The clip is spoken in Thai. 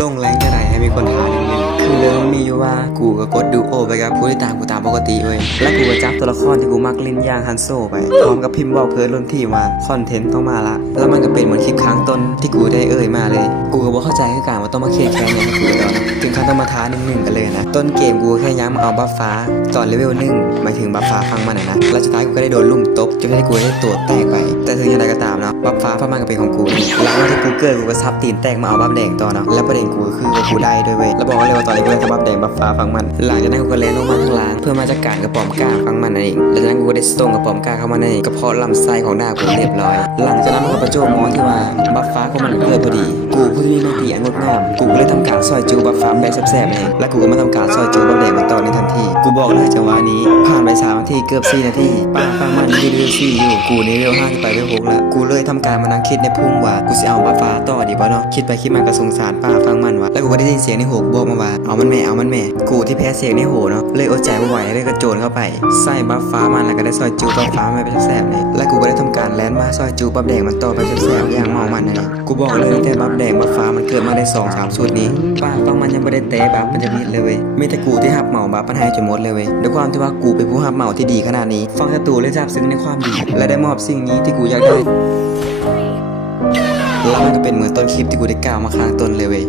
ลงแรงจะไหนให้มีคนทานนิดนึงคือเรื่องมีอยู่ว่ากูก็กดดูโอไปกับผู้ที่ตามกูตามปกติเว้ยแล้วกูก็จับตัวละครที่กูมักเล่นอย่างฮันโซไปพร้อมกับพิมพ์บอกเพื่อนรุ่นที่ว่าคอนเทนต์ต้องมาละแล้วมันก็เป็นเหมือนคลิปค้างต้นที่กูได้มาเลยกูก็บอกเข้าใจคือการว่าต้องมาเคลียร์แค้นเนี่ยให้กูก่อนถึงขั้นต้องมาท้าหนึ่งกันเลยนะต้นเกมกูแค่ย้ำเอาบัฟฟ้าตอนเลเวล1หมายถึงบัฟฟ้าฟังมันนะแล้วสุดท้ายกูก็ได้โดนลุ่มตบจนได้กูได้ตัวแตกไปแต่ถึงอย่างไรก็ตามเนาะบัฟฟ้าฟังมันก็เป็นของกูหลังที่กูเกิดกูก็ซับตีนแตกมาเอาบัฟแดงต่อเนาะแล้วประเด็นกูคือกูได้ด้วยเว้ยแล้วบอกเลยว่าตอนนี้กูได้บัฟแดงบัฟฟ้าฟังมันหลังจากนั้นกูก็เล่นลงมาข้างล่างเพื่อมาจัดการกระป๋อมกล้าฟังมันนั่นเองแล้วจากนั้นกูก็ได้ส่งกระป๋อมกล้าเข้ามาในกระเพาะลำไส้ของดาบกูเรียบร้อยหลังจากนั้นมันก็ประจวบเหมาะที่ว่าบัฟฟ้าของมันเกิดพอดีกูผู้ที่มีมาตรีอันงดงามกูก็เลยทำการซอยจูบัฟฟ้าแบบแซ่บๆเองแล้วกูก็มาทำการซอยจูบัฟแดงมันต่อในทันทีกูบอกเลยจังหวะนี้ผ่านไป3 นาทีเกือบ4 นาทีป้าฟังมันยืดซี่อยู่กูในเร็ว5ไปเร็ว6แล้วกูเลยทำการมานั่งคิดในพุ่งว่ากูจะเอาบัฟฟ้าต่อดีป่ะเนาะคิดไปคิดมาก็สงสารป้าฟังมันวะแล้วกูก็ได้ยินเสียงในหูบอกมาว่าเอามันแม่กูที่แพ้เสียงในหูเนาะเลยอดใจไม่ไหวเลยกระโจนเข้าไปใส่บัฟฟ้ามันแล้วก็ได้ซอยจูบัฟฟ้ามาไปแซ่บๆเลยแล้วกูก็ได้ทำการแลนมาซอยจูบัฟแดงมันต่อไปแซ่บๆอย่างเมามันเลยกูบอกเลยแต่บัฟแดงบัฟฟ้ามันเกิดมาได้2-3สูตรนี้ป้าฟังมันยังไม่ได้เตะบัฟมันจะมิดเลยเว้ยมีแต่กูที่หับเหมาบัฟมันให้จนหมดเลยเว้ยด้วยความที่ว่ากูเป็นผู้หับเหมาที่ดีขนาดนี้ฟังศัตรูเลยซาบซึ้งในความดีและได้มอบสิ่งนี้ที่กูอยากได้แล้วมันก็เป็นเหมือนต้นคลิปที่กูได้กล่าวมาข้างต้นเลยเว้ย